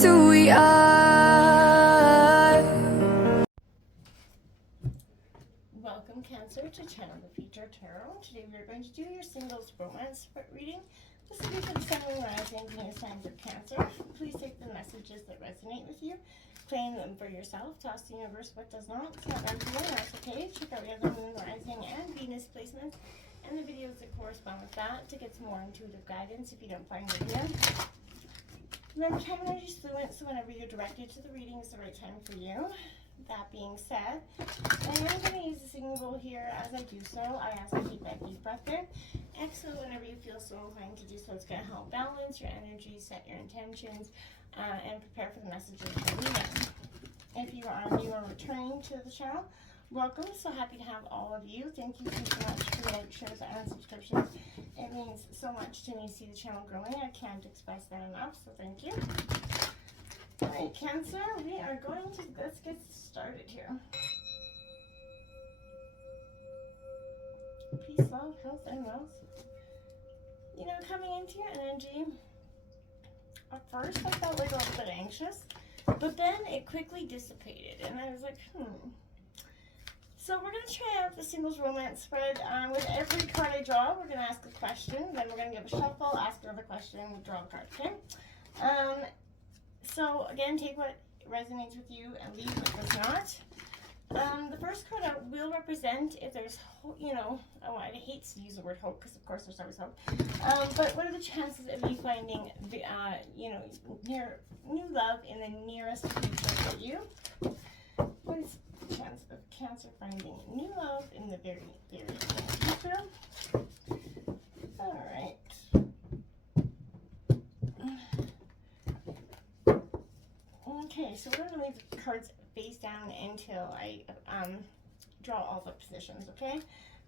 just who we are. Welcome, Cancer, to Channel the Future Tarot. Today we are going to do your singles romance reading. This will be for the Sun, Moon, Rising, and signs of Cancer. Please take the messages that resonate with you, claim them for yourself, toss the universe what does not. It's not done for you, that's okay. Check out your other Moon, Rising, and Venus placements and the videos that correspond with that to get some more intuitive guidance if you don't find it here. Remember, time energy is fluent, so whenever you're directed to the reading is the right time for you. That being said, I am going to use the singing bowl here. As I do so, I ask you to take that deep breath in. Exhale whenever you feel so inclined to do so. It's going to help balance your energy, set your intentions, and prepare for the messages you're reading. If you are new or returning to the channel, welcome. So happy to have all of you. Thank you so much for the likes, shares, and subscriptions. It means so much to me to see the channel growing. I can't express that enough, so thank you. Alright, Cancer, we are going to, let's get started here. Peace, love, health, and wealth. You know, coming into your energy, at first I felt like a little bit anxious, but then it quickly dissipated, and I was like, So we're going to try out the singles romance spread. With every card I draw, we're going to ask a question, then we're going to give a shuffle, ask another question, draw a card, okay? So again, take what resonates with you and leave what does not. The first card out will represent if there's, you know, oh, I hate to use the word hope because of course there's always hope. But what are the chances of you finding, you know, new love in the nearest future for you? What is the chance of Cancer finding new love in the very, very near future? All right. Okay, so we're going to leave the cards face down until I draw all the positions, okay?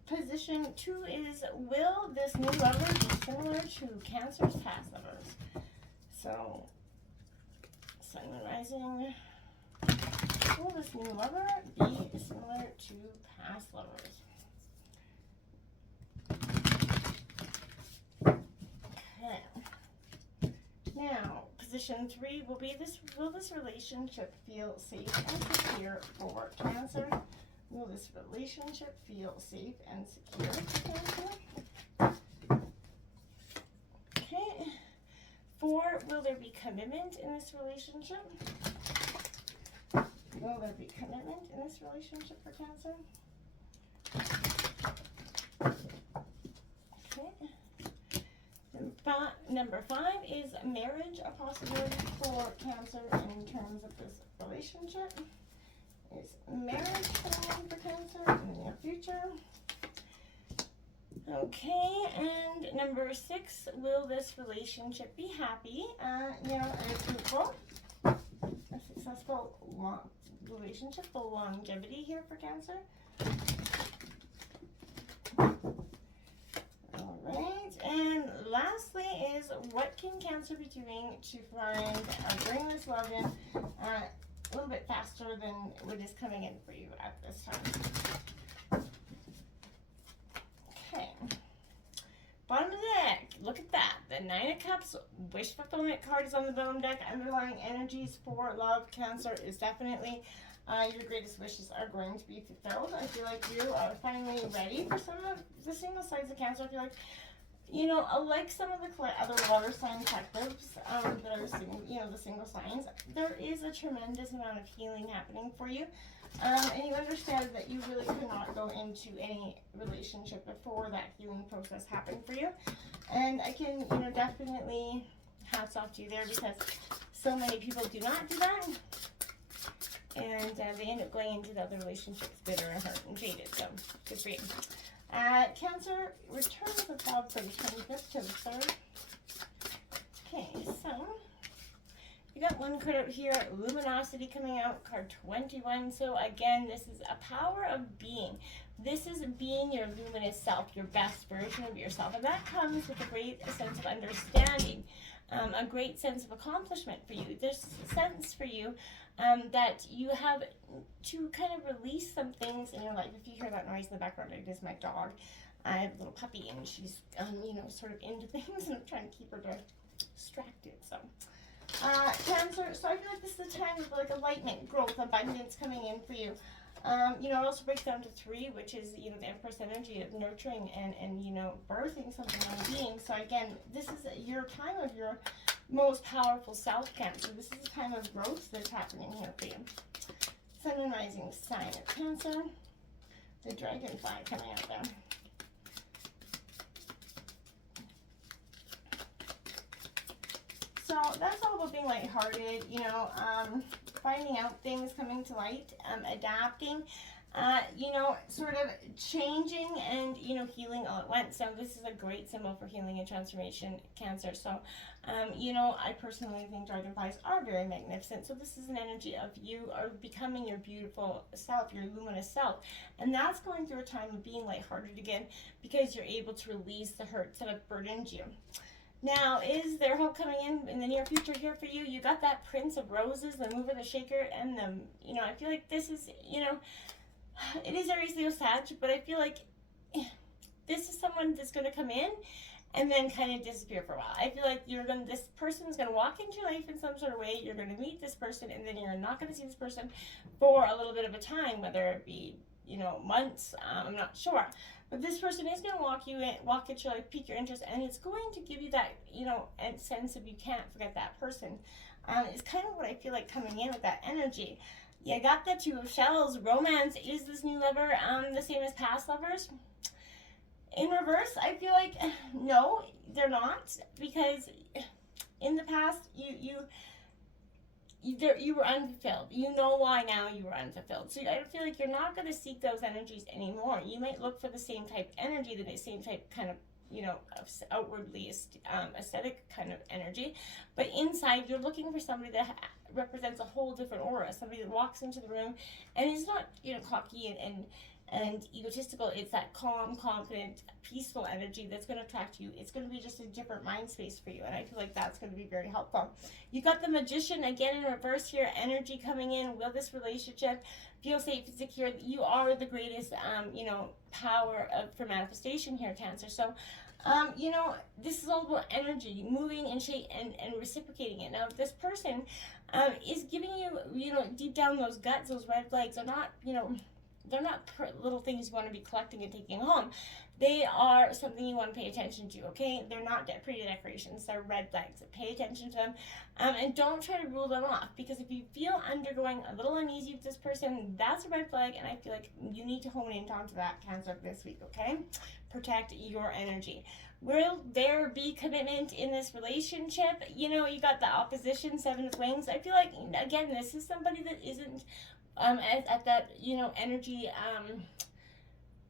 Position 2 is, will this new lover be similar to Cancer's past lovers? So, Sun, Moon, Rising. Will this new lover be similar to past lovers? Okay. Now, position 3 will be this. Will this relationship feel safe and secure for Cancer? Will this relationship feel safe and secure for Cancer? Okay. 4, will there be commitment in this relationship? Will there be commitment in this relationship for Cancer? Okay. Number 5 is marriage a possibility for Cancer in terms of this relationship? Is marriage planned for Cancer in the near future? Okay, and number 6, will this relationship be happy? You know, and fruitful? A successful relationship, the longevity here for Cancer? Alright, and lastly is, what can Cancer be doing to find or bring this love in a little bit faster than what is coming in for you at this time? Okay. Bottom of the deck, look at that. The 9 of Cups, wish fulfillment card is on the bottom deck. Underlying energies for love, Cancer, is definitely your greatest wishes are going to be fulfilled. I feel like you are finally ready for some of the single signs of Cancer. I feel like, you know, like some of the other water sign collectives that are, you know, the single signs, there is a tremendous amount of healing happening for you. And you understand that you really could not go into any relationship before that healing process happened for you. And I can, you know, definitely hats off to you there, because so many people do not do that. And they end up going into the other relationships bitter and hurt and jaded. So, good for you. Cancer, return the club for the 25th to the 3rd. Okay, so you got one card out here, Luminosity coming out, card 21. So again, this is a power of being. This is being your luminous self, your best version of yourself. And that comes with a great sense of understanding, a great sense of accomplishment for you. There's a sense for you that you have to kind of release some things in your life. If you hear that noise in the background, it is my dog. I have a little puppy, and she's, you know, sort of into things, and I'm trying to keep her distracted. So, Cancer, so I feel like this is a time of like enlightenment, growth, abundance coming in for you. You know, it also breaks down to 3, which is, you know, the Empress energy of nurturing and you know, birthing something in being. So again, this is your time of your most powerful self, Cancer. This is a time of growth that's happening here for you. Sun and rising sign of Cancer. The dragonfly coming out there. So that's all about being lighthearted, you know, finding out things, coming to light, adapting, you know, sort of changing and, you know, healing all at once. So this is a great symbol for healing and transformation, Cancer. So, you know, I personally think dragonflies are very magnificent. So this is an energy of you are becoming your beautiful self, your luminous self. And that's going through a time of being lighthearted again because you're able to release the hurts that have burdened you. Now, is there hope coming in the near future here for you? You got that Prince of Roses, the mover, the shaker, and the, you know, I feel like this is, you know, it is Aries, Leo, Sag, but I feel like this is someone that's going to come in and then kind of disappear for a while. I feel like this person's going to walk into your life in some sort of way. You're going to meet this person, and then you're not going to see this person for a little bit of a time, whether it be, you know, months, I'm not sure. But this person is going to walk into your life, pique your interest, and it's going to give you that, you know, sense of you can't forget that person. It's kind of what I feel like coming in with that energy. You got the 2 of Shells. Romance. Is this new lover the same as past lovers? In reverse, I feel like no, they're not, because in the past you were unfulfilled. You know why now you were unfulfilled. So I feel like you're not going to seek those energies anymore. You might look for the same type energy, the same type kind of, you know, outwardly aesthetic kind of energy. But inside, you're looking for somebody that represents a whole different aura. Somebody that walks into the room and is not, you know, cocky and egotistical. It's that calm, confident, peaceful energy that's going to attract you. It's going to be just a different mind space for you, and I feel like that's going to be very helpful. You got the Magician again in reverse here, energy coming in. Will this relationship feel safe and secure? You are the greatest, you know, power for manifestation here, Cancer. So, you know, this is all about energy, moving and shape and reciprocating it. Now, if this person is giving you, you know, deep down those guts, those red flags are not, you know, they're not little things you want to be collecting and taking home. They are something you want to pay attention to, okay? They're not pretty decorations. They're red flags. Pay attention to them, and don't try to rule them off, because if you feel undergoing a little uneasy with this person, that's a red flag, and I feel like you need to hone in onto that, Cancer, this week, okay? Protect your energy. Will there be commitment in this relationship? You know, you got the Opposition, 7 of Wings. I feel like, again, this is somebody that isn't at that, you know, energy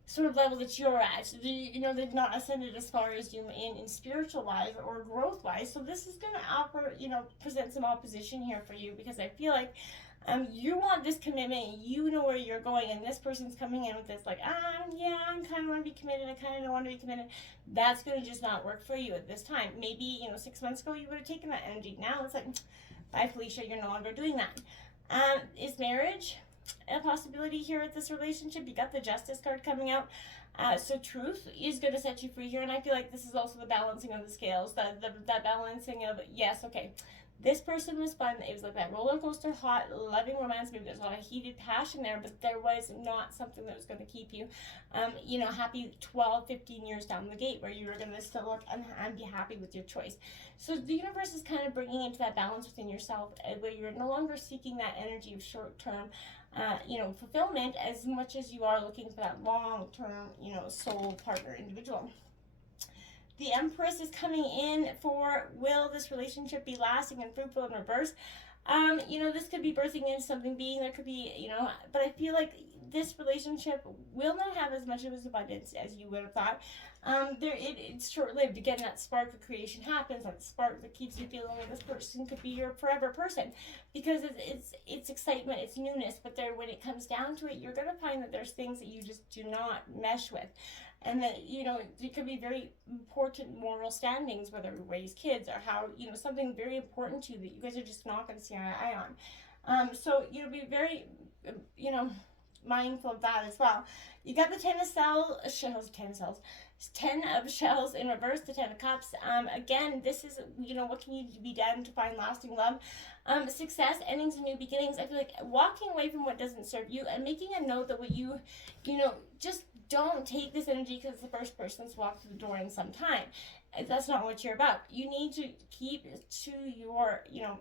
sort of level that you're at. You know, they've not ascended as far as you in spiritual wise or growth wise. So this is going to offer, you know, present some opposition here for you, because I feel like you want this commitment, you know where you're going, and this person's coming in with this like, yeah, I kind of want to be committed, I kind of don't want to be committed. That's going to just not work for you at this time. Maybe, you know, 6 months ago you would have taken that energy. Now it's like, bye Felicia, you're no longer doing that. Is marriage a possibility here with this relationship? You got the Justice card coming out. So truth is going to set you free here, and I feel like this is also the balancing of the scales, that balancing of, yes, okay, this person was fun, it was like that roller coaster, hot, loving romance, maybe there's a lot of heated passion there, but there was not something that was going to keep you, you know, happy 12, 15 years down the gate, where you were going to still look and be happy with your choice. So the universe is kind of bringing into that balance within yourself, where you're no longer seeking that energy of short-term, you know, fulfillment, as much as you are looking for that long-term, you know, soul partner individual. The Empress is coming in for, will this relationship be lasting and fruitful in reverse? You know, this could be birthing into something being, there could be, you know, but I feel like this relationship will not have as much of its abundance as you would have thought. It's short-lived. Again, that spark of creation happens, that spark that keeps you feeling like this person could be your forever person, because it's excitement, it's newness, but when it comes down to it, you're going to find that there's things that you just do not mesh with. And that, you know, it could be very important moral standings, whether you raise kids or how, you know, something very important to you that you guys are just not going to see eye on. So, you know, be very, you know, mindful of that as well. You got the 10 of Ten of Shells in reverse, the Ten of Cups. Again, this is, you know, what can you be done to find lasting love? Success, endings, and new beginnings. I feel like walking away from what doesn't serve you and making a note that what you know, just don't take this energy because the first person's walked through the door in some time. That's not what you're about. You need to keep to your, you know,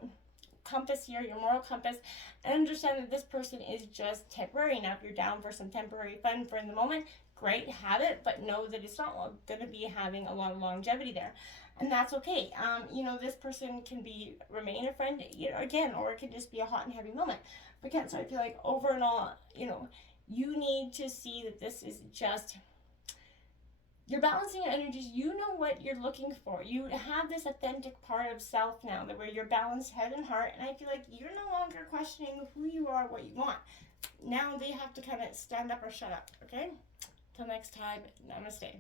compass here, your moral compass, and understand that this person is just temporary. Now, if you're down for some temporary fun for in the moment, great, have it, but know that it's not going to be having a lot of longevity there, and that's okay. You know, this person can remain a friend, you know, again, or it can just be a hot and heavy moment. But Cancer, I feel like over and all, you know, you need to see that this is just, you're balancing your energies. You know what you're looking for. You have this authentic part of self now, that where you're balanced head and heart, and I feel like you're no longer questioning who you are, what you want. Now they have to kind of stand up or shut up, okay? Till next time, namaste.